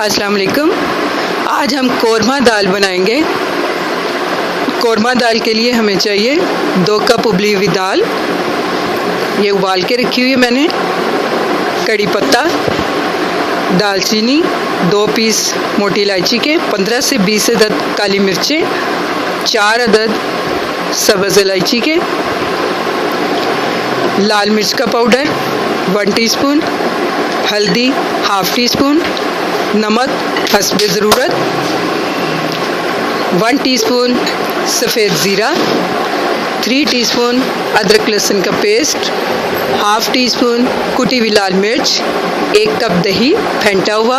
अस्सलाम वालेकुम। आज हम कोरमा दाल बनाएंगे। कोरमा दाल के लिए हमें चाहिए 2 कप उबली हुई दाल, ये उबाल के रखी हुई है मैंने। कड़ी पत्ता, दालचीनी, 2 पीस मोटी इलायची के, 15 से 20 अदद काली मिर्चें, 4 अदद सब्ज़ इलायची के, लाल मिर्च का पाउडर 1 टीस्पून, हल्दी हाफ़ टी स्पून, नमक हस्बे ज़रूरत, 1 टीस्पून सफ़ेद ज़ीरा, 3 टीस्पून अदरक लहसुन का पेस्ट, हाफ़ टी स्पून कुटी हुई लाल मिर्च, 1 कप दही फेंटा हुआ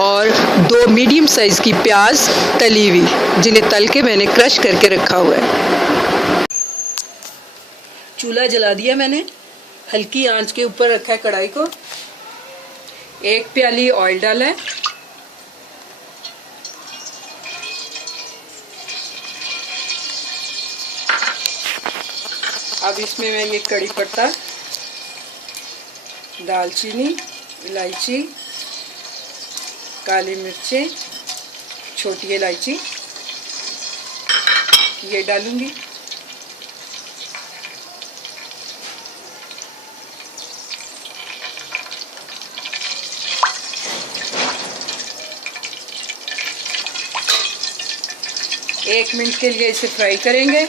और 2 मीडियम साइज़ की प्याज तली हुई, जिन्हें तल के मैंने क्रश करके रखा हुआ है। चूल्हा जला दिया मैंने, हल्की आंच के ऊपर रखा है कढ़ाई को। 1 प्याली ऑयल डाला है। अब इसमें मैं ये कड़ी पत्ता, दालचीनी, इलायची, काली मिर्चें, छोटी इलायची ये डालूंगी। एक मिनट के लिए इसे फ्राई करेंगे।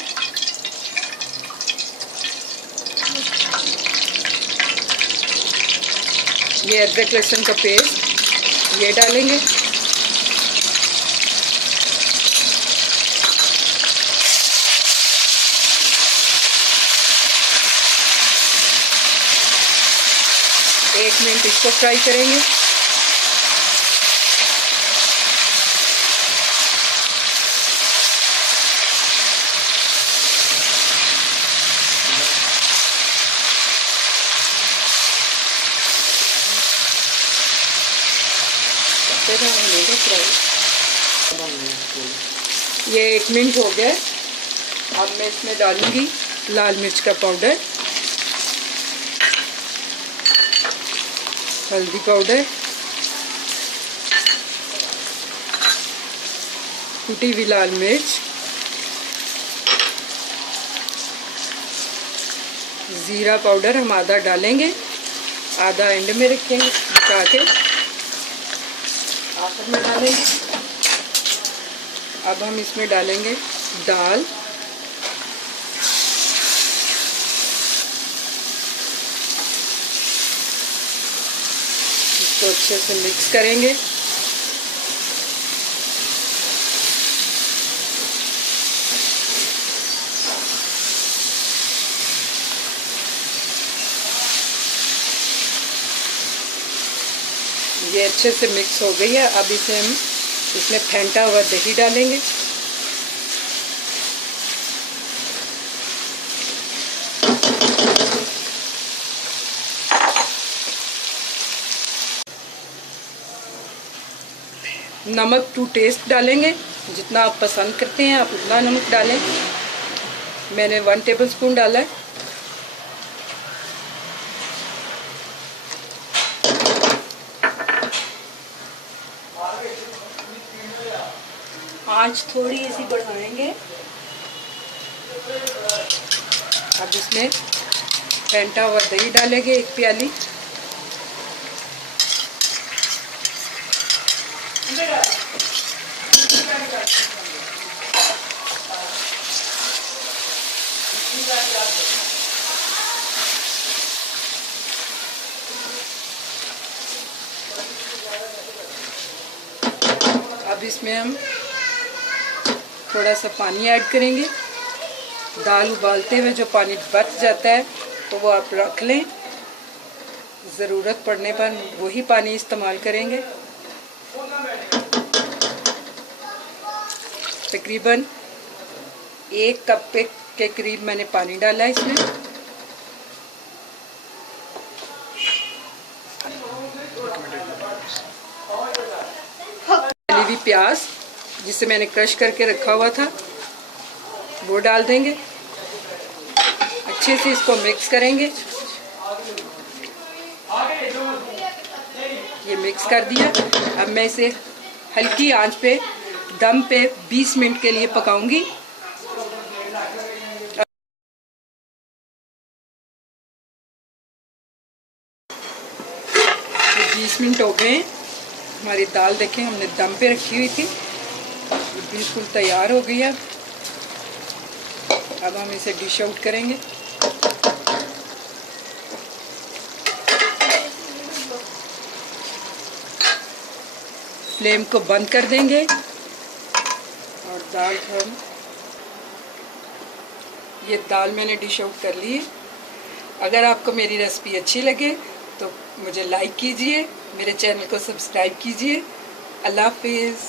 ये अदरक लहसुन का पेस्ट ये डालेंगे। एक मिनट इसको फ्राई करेंगे। ये 1 मिनट हो गया। अब मैं इसमें डालूंगी लाल मिर्च का पाउडर, हल्दी पाउडर, कुटी हुई लाल मिर्च, ज़ीरा पाउडर हम आधा डालेंगे, आधा एंड में रखेंगे बचा के, आखिर में डालेंगे। अब हम इसमें डालेंगे दाल, इसको अच्छे से मिक्स करेंगे। ये अच्छे से मिक्स हो गई है। अब इसे हम इसमें फेंटा हुआ दही डालेंगे। नमक टू टेस्ट डालेंगे, जितना आप पसंद करते हैं आप उतना नमक डालें। मैंने 1 टेबलस्पून डाला है। आंच थोड़ी सी बढ़ाएंगे। अब इसमें फेंटा हुआ दही डालेंगे 1 प्याली। अब इसमें हम थोड़ा सा पानी ऐड करेंगे। दाल उबालते हुए जो पानी बच जाता है तो वो आप रख लें, ज़रूरत पड़ने पर वही पानी इस्तेमाल करेंगे। तकरीबन 1 कप के करीब मैंने पानी डाला है इसमें। तली हुई प्याज जिसे मैंने क्रश करके रखा हुआ था वो डाल देंगे। अच्छे से इसको मिक्स करेंगे। ये मिक्स कर दिया। अब मैं इसे हल्की आंच पे दम पे 20 मिनट के लिए पकाऊंगी। 20 मिनट हो गए। हमारी दाल देखें हमने दम पे रखी हुई थी, बिल्कुल तैयार हो गई है। अब हम इसे डिश आउट करेंगे। फ्लेम को बंद कर देंगे और दाल को ये दाल मैंने डिश आउट कर ली है। अगर आपको मेरी रेसिपी अच्छी लगे तो मुझे लाइक कीजिए, मेरे चैनल को सब्सक्राइब कीजिए। अल्लाह हाफिज़।